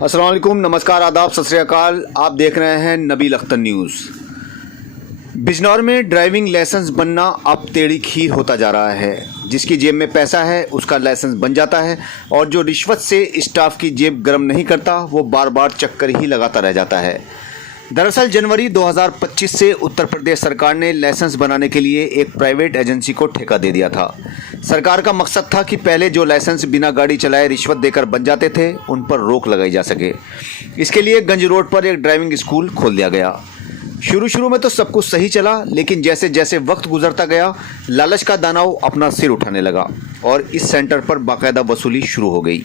अस्सलाम वालेकुम, नमस्कार, आदाब, सत श्री अकाल। आप देख रहे हैं नबील अख्तर न्यूज़। बिजनौर में ड्राइविंग लाइसेंस बनना अब टेढ़ी खीर होता जा रहा है। जिसकी जेब में पैसा है उसका लाइसेंस बन जाता है और जो रिश्वत से स्टाफ की जेब गर्म नहीं करता वो बार बार चक्कर ही लगाता रह जाता है। दरअसल जनवरी 2025 से उत्तर प्रदेश सरकार ने लाइसेंस बनाने के लिए एक प्राइवेट एजेंसी को ठेका दे दिया था। सरकार का मकसद था कि पहले जो लाइसेंस बिना गाड़ी चलाए रिश्वत देकर बन जाते थे उन पर रोक लगाई जा सके। इसके लिए गंज रोड पर एक ड्राइविंग स्कूल खोल दिया गया। शुरू में तो सब कुछ सही चला, लेकिन जैसे जैसे वक्त गुजरता गया लालच का दानव अपना सिर उठाने लगा और इस सेंटर पर बाकायदा वसूली शुरू हो गई।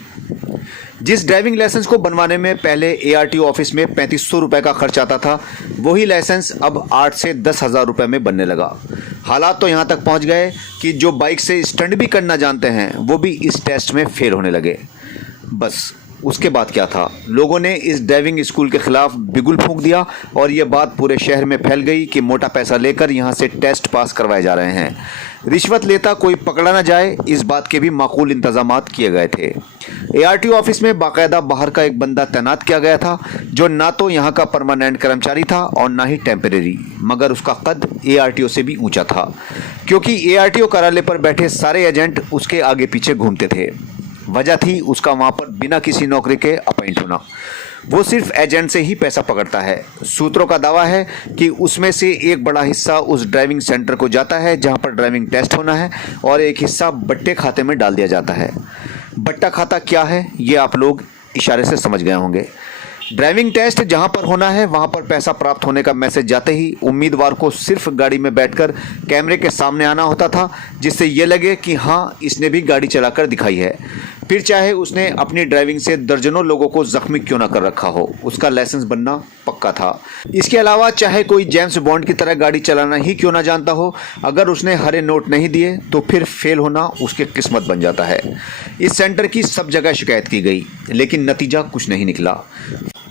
जिस ड्राइविंग लाइसेंस को बनवाने में पहले ARTO ऑफिस में 3500 रुपये का खर्च आता था, वही लाइसेंस अब 8 से 10,000 रुपये में बनने लगा। हालात तो यहाँ तक पहुँच गए कि जो बाइक से स्टंट भी करना जानते हैं वो भी इस टेस्ट में फेल होने लगे। बस उसके बाद क्या था, लोगों ने इस ड्राइविंग स्कूल के खिलाफ बिगुल फूंक दिया और ये बात पूरे शहर में फैल गई कि मोटा पैसा लेकर यहाँ से टेस्ट पास करवाए जा रहे हैं। रिश्वत लेता कोई पकड़ा ना जाए, इस बात के भी माकूल इंतजामात किए गए थे। ARTO ऑफिस में बाकायदा बाहर का एक बंदा तैनात किया गया था जो ना तो यहाँ का परमानेंट कर्मचारी था और ना ही टेम्परेरी, मगर उसका कद ARTO से भी ऊंचा था क्योंकि ARTO कार्यालय पर बैठे सारे एजेंट उसके आगे पीछे घूमते थे। वजह थी उसका वहाँ पर बिना किसी नौकरी के अपॉइंट होना। वो सिर्फ एजेंट से ही पैसा पकड़ता है। सूत्रों का दावा है कि उसमें से एक बड़ा हिस्सा उस ड्राइविंग सेंटर को जाता है जहाँ पर ड्राइविंग टेस्ट होना है और एक हिस्सा बट्टे खाते में डाल दिया जाता है। बट्टा खाता क्या है ये आप लोग इशारे से समझ गए होंगे। ड्राइविंग टेस्ट जहां पर होना है वहां पर पैसा प्राप्त होने का मैसेज जाते ही उम्मीदवार को सिर्फ गाड़ी में बैठकर कैमरे के सामने आना होता था, जिससे ये लगे कि हाँ इसने भी गाड़ी चलाकर दिखाई है। फिर चाहे उसने अपनी ड्राइविंग से दर्जनों लोगों को जख्मी क्यों ना कर रखा हो, उसका लाइसेंस बनना पक्का था। इसके अलावा चाहे कोई जेम्स बॉन्ड की तरह गाड़ी चलाना ही क्यों ना जानता हो, अगर उसने हरे नोट नहीं दिए तो फिर फेल होना उसकी किस्मत बन जाता है। इस सेंटर की सब जगह शिकायत की गई लेकिन नतीजा कुछ नहीं निकला।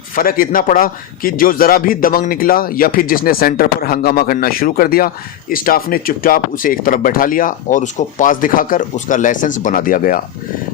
फ़र्क इतना पड़ा कि जो ज़रा भी दबंग निकला या फिर जिसने सेंटर पर हंगामा करना शुरू कर दिया, स्टाफ ने चुपचाप उसे एक तरफ बैठा लिया और उसको पास दिखाकर उसका लाइसेंस बना दिया गया।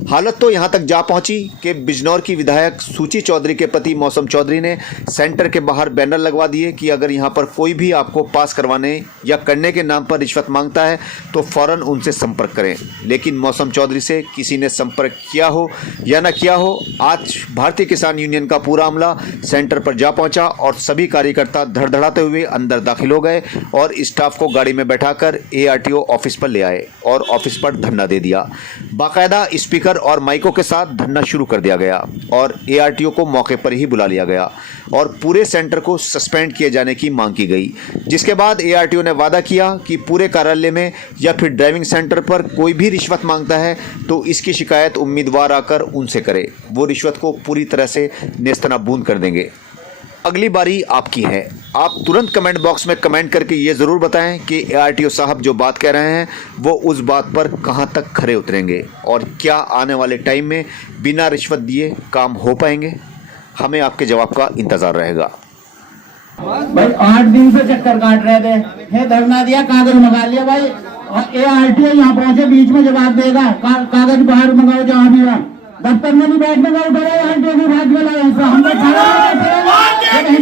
हालत तो यहाँ तक जा पहुँची कि बिजनौर की विधायक सूची चौधरी के पति मौसम चौधरी ने सेंटर के बाहर बैनर लगवा दिए कि अगर यहाँ पर कोई भी आपको पास करवाने या करने के नाम पर रिश्वत मांगता है तो फ़ौरन उनसे संपर्क करें। लेकिन मौसम चौधरी से किसी ने संपर्क किया हो या न किया हो, आज भारतीय किसान यूनियन का पूरा अमला सेंटर पर जा पहुंचा और सभी कार्यकर्ता धड़धड़ाते हुए अंदर दाखिल हो गए और स्टाफ को गाड़ी में बैठाकर ARTO ऑफिस पर ले आए और ऑफिस पर धरना दे दिया। बाकायदा स्पीकर और माइकों के साथ धरना शुरू कर दिया गया और ARTO को मौके पर ही बुला लिया गया और पूरे सेंटर को सस्पेंड किए जाने की मांग की गई। जिसके बाद ARTO ने वादा किया कि पूरे कार्यालय में या फिर ड्राइविंग सेंटर पर कोई भी रिश्वत मांगता है तो इसकी शिकायत उम्मीदवार आकर उनसे करे, वो रिश्वत को पूरी तरह से नेस्तनाबूद कर देंगे। अगली बारी आपकी है। आप तुरंत कमेंट बॉक्स में कमेंट करके ये ज़रूर बताएं कि ARTO साहब जो बात कह रहे हैं वो उस बात पर कहां तक खरे उतरेंगे और क्या आने वाले टाइम में बिना रिश्वत दिए काम हो पाएंगे। हमें आपके जवाब का इंतज़ार रहेगा। भाई 8 दिन से चक्कर काट रहे थे, धरना दिया, कागज मंगा लिया भाई, और ARTO यहाँ पहुंचे बीच में जवाब देगा। कागज बाहर मंगाओ जहाँ भी हो, दफ्तर में भी बैठने का उठा ARTO की भाग में लगा। हम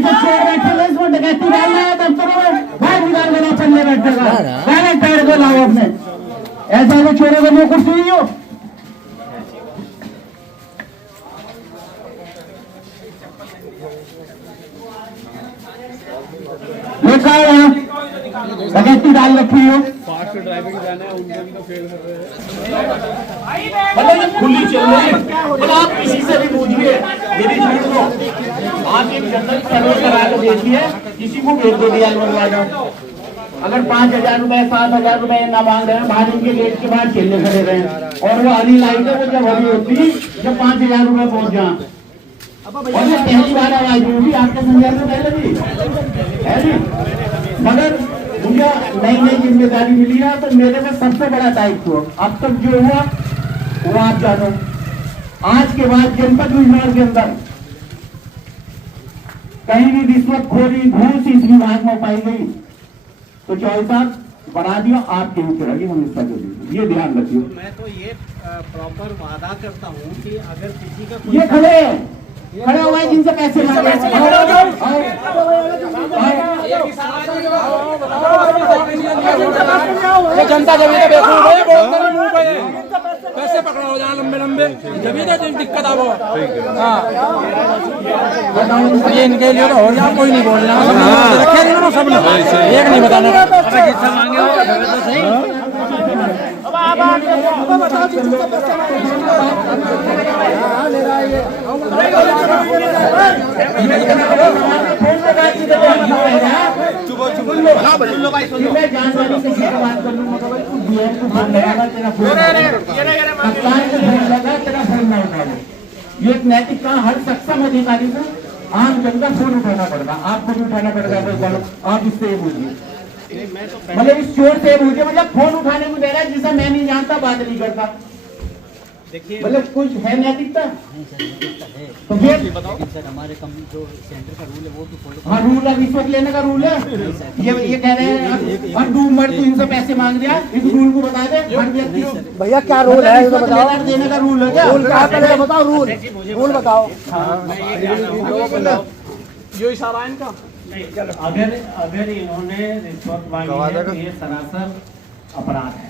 छोड़ बैठे इसको डकैती डालना है दफ्तरों में, भाई निकाल देना चलने बैठेगा, कागज पैर को लाओ अपने, ऐसा तो छोड़ेगा मैं कुछ नहीं हो। लिखा है यहाँ डकैती डाल रखी हो, फास्ट ड्राइविंग जाना है उनके भी तो फेल कर रहे हैं। मतलब खुली चल रही है, मतलब आप किसी से भी पूछिए, मेरी झूठ को आप एक जनरल सर्वे करा के देखिए, किसी को भेज दो दिया बनवा जाओ। अगर 5,000 रुपए 7,000 रुपए ना मांग रहे हैं, बाहर इनके गेट के बाहर खेलने खड़े रहे और वो हरी लाइट है वो जब हरी होती जब 5,000 रुपए पहुंच जाए और ये पहली बार आवाज होगी आपके संज्ञान में पहले भी है जी। मगर मुझे नई नई जिम्मेदारी मिली है तो मेरे में सबसे बड़ा दायित्व अब तक जो हुआ वो आप जानो। आज के बाद जनपद बिजनौर के अंदर कहीं भी रिश्वतखोरी घूस इस विभाग में पाई गई तो चौधरी साहब बना दिया आपके ऊपर है मिनिस्टर के, ये ध्यान रखिए। मैं तो ये प्रॉपर वादा करता हूँ कि अगर किसी का ये खड़े खड़े हो गए जिनसे पैसे मांगे। ये जनता जब ये बेवकूफ है, बहुत सारे मुंह पे पैसे पकड़ा हो जाए लंबे लंबे, जब ये दिक्कत आ वो। हाँ ये इनके लिए तो हो गया, कोई नहीं बोल रहा, रखे नहीं ना सबने, एक नहीं बताने का। ये एक नैतिक का हर सक्षम अधिकारी को आम जनता फोन उठाना पड़ेगा, आपको भी उठाना पड़ेगा। आप इससे पूछिए, मतलब इस चोर से पूछिए, मतलब फोन उठाने को दे रहा है जिसे मैं नहीं जानता, बात नहीं करता। मतलब कुछ है नैतिकता? तो फिर सर हमारे कंपनी जो सेंटर का रूल है वो तो फॉलो। हाँ रूल है, रिश्वत लेने का रूल है। ये कह रहे हैं मर्द तू इनसे पैसे मांग दिया, इस रूल को बता दे। भैया क्या रूल है ये तो बताओ, देने का रूल है क्या? रूल क्या है पहले बताओ, रूल बताओ। जो इशारा है इनका, अगर इन्होंने रिश्वत मांगी है तो ये सरासर अपराध है,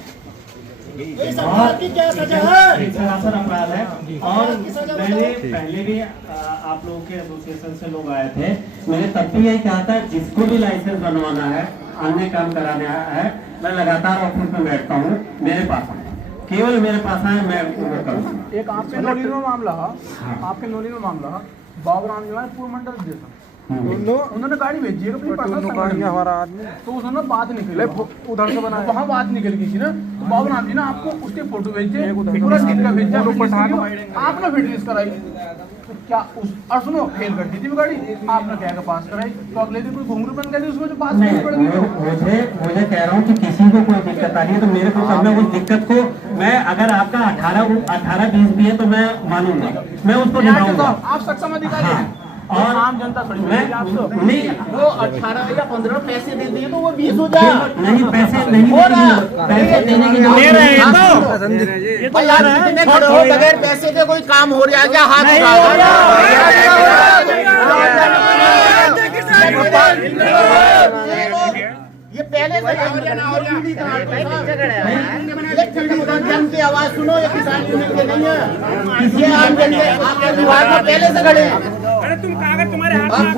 सरासर अपराध है। और मैंने पहले भी आप लोगों के एसोसिएशन से लोग आए थे, मैंने तब भी यही कहा था जिसको भी लाइसेंस बनवाना है, अन्य काम कराना है, मैं लगातार ऑफिस में बैठता हूँ, मेरे पास आए, केवल मेरे पास आए, मैं वो करूँगा। एक आपके नौली में मामला, आपके नौली में मामला बाबूराम जो है पूर्व मंडल देता, उन्होंने गाड़ी भेजी है अपनी पर्सनल हमारा आदमी, तो उन्होंने बात निकली उधर से बना, वहाँ बात निकल गई थी ना, तो बाबूराम जी ना आपको उसके फोटो भेजे, पूरा दिन का भेजा, आपने फिटनेस कराई, तो क्या उस और सुनो फेल कर दी थी वो गाड़ी, आपने क्या पास कराई, तो अगले दिन कोई घुंघरू बन गई उसमें जो बात नहीं पड़ गई। मुझे कह रहा हूँ कि किसी को कोई दिक्कत आ रही है तो मेरे को करना, उस दिक्कत को मैं, अगर आपका 18-20 भी है तो मैं मानूंगा, मैं उसको निभाऊंगा। आप सक्षम अधिकारी हैं और आम जनता थोड़ी मैं नहीं, वो 18 या 15 पैसे दे दिए तो वो 20 हो जाए। नहीं पैसे नहीं हो रहा है, पैसे देने की दे रहे हैं तो यार कितने खड़े हो, बगैर पैसे के कोई काम हो रहा है क्या? हाथ उठा ये पहले से जन की आवाज सुनो, ये किसान यूनियन के नहीं है, ये आम जन के आपके विभाग में पहले से खड़े हैं। अरे तुम कागज तुम्हारे हाथ में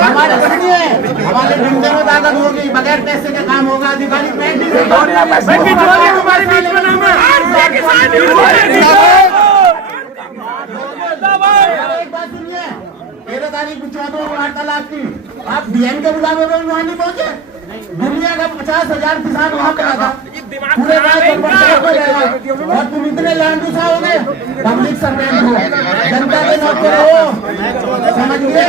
हमारे धंधे में ताकत होगी, बगैर पैसे के काम होगा। अधिकारी एक बात सुनिए, 13 तारीख को 14 वार्तालाप की, आप डीएम के बुलावे में वहाँ नहीं पहुंचे, दुनिया का 50,000 किसान वहाँ पे आता, पूरे और तुम इतने लांडूसा हो गए, पब्लिक सर्वेंट हो, जनता के नौकर हो, समझिए।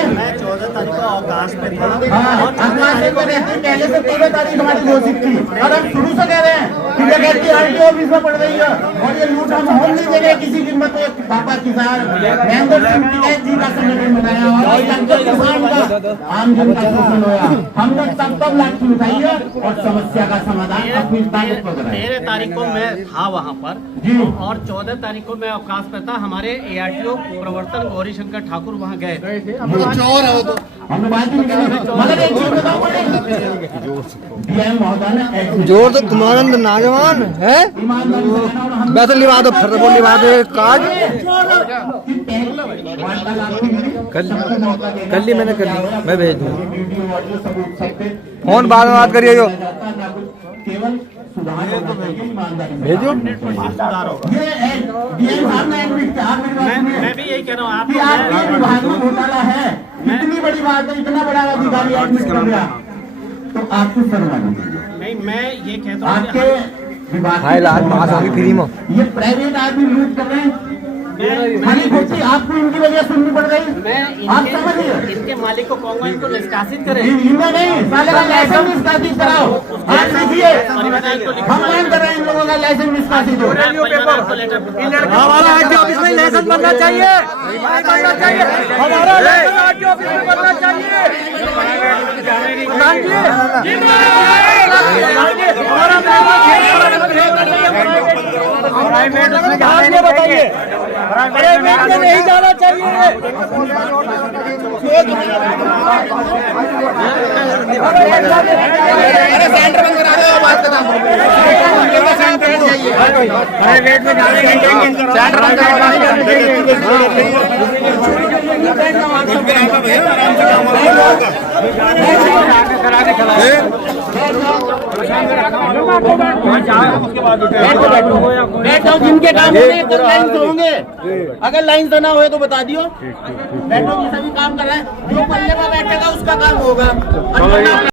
हाँ अखबार में रहती पहले से 13 तारीख हमारी घोषित थी, और हम शुरू से कह रहे हैं कि जगह की आरटीओ ऑफिस में पड़ रही है, और ये लूट हम होने नहीं देंगे किसी कीमत पे। पापा किसान महेंद्र सिंह जी का संगठन बनाया और किसान का आम जनता शोषण होया, हमने तब लाठी उठाई है और समस्या का समाधान अपनी ताकत पर कराया। 13 तारीख को मैं था वहाँ पर जी, और 14 तारीख को मैं अवकाश पे था। हमारे ARTO प्रवर्तन गौरी शंकर ठाकुर वहाँ गए थे। हमने बात ही नहीं करी, मगर एक चीज बताओ डीएम महोदय ने जोर तो तुम्हारा नौजवान है, ईमानदारी से कहना, और हम वैसे लिवा दो, फिर वो लिवा दो कार्ड। कर ली मैंने, कर ली, मैं भेज दूँ। फोन बाद में बात करिए जो केवल सुधार होना चाहिए, ईमानदारी से। भेजो। ये डीएम साहब ने एडमिट किया, आप मेरी बात सुनिए, मैं भी यही कह रहा हूँ कि आपके विभाग में घोटाला है, इतनी बड़ी बात है, इतना बड़ा अधिकारी एडमिट कर गया, तो आपको शर्म आनी चाहिए। नहीं, मैं ये कहता हूँ आपके हाँ इलाज पास होगी फ्री में। ये प्राइवेट आदमी लूट कर रहे हैं, खाली खोटी आपको इनकी वजह सुननी पड़ रही। आप समझिए, इनके मालिक को कहूंगा इनको निष्कासित करें। इनमें नहीं, साले का लाइसेंस निष्कासित कराओ। आप देखिए, हम मांग कर रहे हैं इन लोगों का लाइसेंस निष्कासित हो। हमारा आरटीओ ऑफिस में लाइसेंस बनना चाहिए, बनना चाहिए, हमारा लाइसेंस आरटीओ ऑफिस में बनना चाहिए। प्रधान जी, हमारा प्राइवेट में बताइए, प्राइवेट में नहीं जाना चाहिए। अरे सेंटर बंद करा दो, बात खत्म। प्राइवेट में जाने सेंटर बंद बैठो, जिनके काम होंगे तो लाइन से होंगे। अगर लाइन से ना होए तो बता दियो। बैठो, सभी काम कर रहे हैं, जो पल्ले में बैठेगा उसका काम होगा।